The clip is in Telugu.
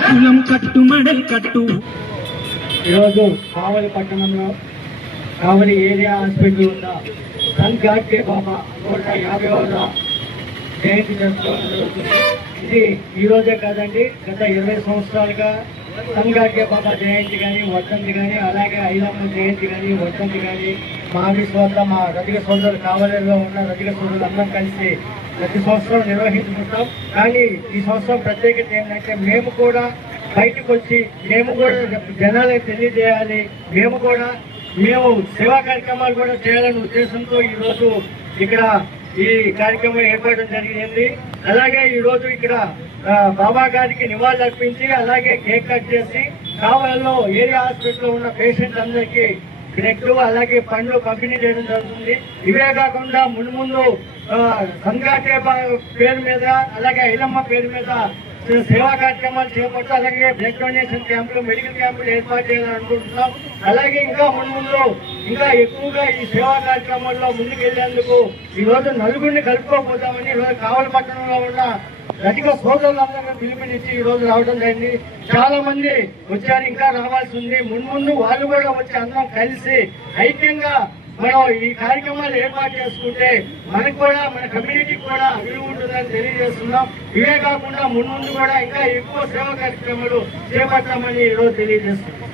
కులం కట్టు మెడల్ కట్టు. ఈరోజు కావలి పట్టణంలో కావలి ఏరియా హాస్పిటల్ ఉన్న సంత్ గాడ్గే బాబా 150వ జయంతి చేసుకోవడం జరుగుతుంది. ఇది ఈరోజే కాదండి, గత 20 సంవత్సరాలుగా సంత్ గాడ్గే బాబా జయంతి కానీ వర్ధంతి కానీ, అలాగే ఐలమ్మ జయంతి కానీ వర్ధంతి కానీ మా ఆఫీస్ వద్ద మా రజక సోదరులు కావలిలో ఉన్న రజక సోదరులు అందరం కలిసి ప్రతి సంవత్సరం నిర్వహించుకుంటాం. కానీ ఈ సంవత్సరం ప్రత్యేకత ఏంటంటే మేము కూడా బయటకు వచ్చి మేము కూడా జనాలకు తెలియజేయాలి, మేము సేవా కార్యక్రమాలు కూడా చేయాలనే ఉద్దేశంతో ఈరోజు ఇక్కడ ఈ కార్యక్రమం ఏర్పడడం జరిగింది. అలాగే ఈరోజు ఇక్కడ బాబా గారికి నివాళులు అర్పించి అలాగే కేక్ కట్ చేసి కావలిలో ఏరియా హాస్పిటల్లో ఉన్న పేషెంట్ అందరికీ బ్రెడ్లు అలాగే పండ్లు పంపిణీ చేయడం జరుగుతుంది. ఇవే కాకుండా ముందు సంత్ గాడ్గే పేరు మీద అలాగే ఐలమ్మ పేరు మీద సేవా కార్యక్రమాలు చేపడుతూ అలాగే బ్లడ్ డొనేషన్ క్యాంపులు మెడికల్ క్యాంపులు ఏర్పాటు చేయాలని అనుకుంటున్నాం. అలాగే ఇంకా ముందు ఇంకా ఎక్కువగా ఈ సేవా కార్యక్రమాల్లో ముందుకెళ్లేందుకు ఈ రోజు నలుగురిని కలుపుకోపోతామని ఈరోజు కావలి పట్టణంలో ఉన్న రజక సోదరులందరూ పిలుపునిచ్చి ఈ రోజు రావడం జరిగింది. చాలా మంది వచ్చారు, ఇంకా రావాల్సి ఉంది. ముందు వాళ్ళు కూడా వచ్చి అందరం కలిసి ఐక్యంగా మనం ఈ కార్యక్రమాలు ఏర్పాటు చేసుకుంటే మనకు కూడా మన కమ్యూనిటీకి కూడా విలువ ఉంటుందని తెలియజేస్తున్నాం. ఇవే కాకుండా ముందు కూడా ఇంకా ఎక్కువ సేవా కార్యక్రమాలు చేపడతామని ఈరోజు తెలియజేస్తున్నాం.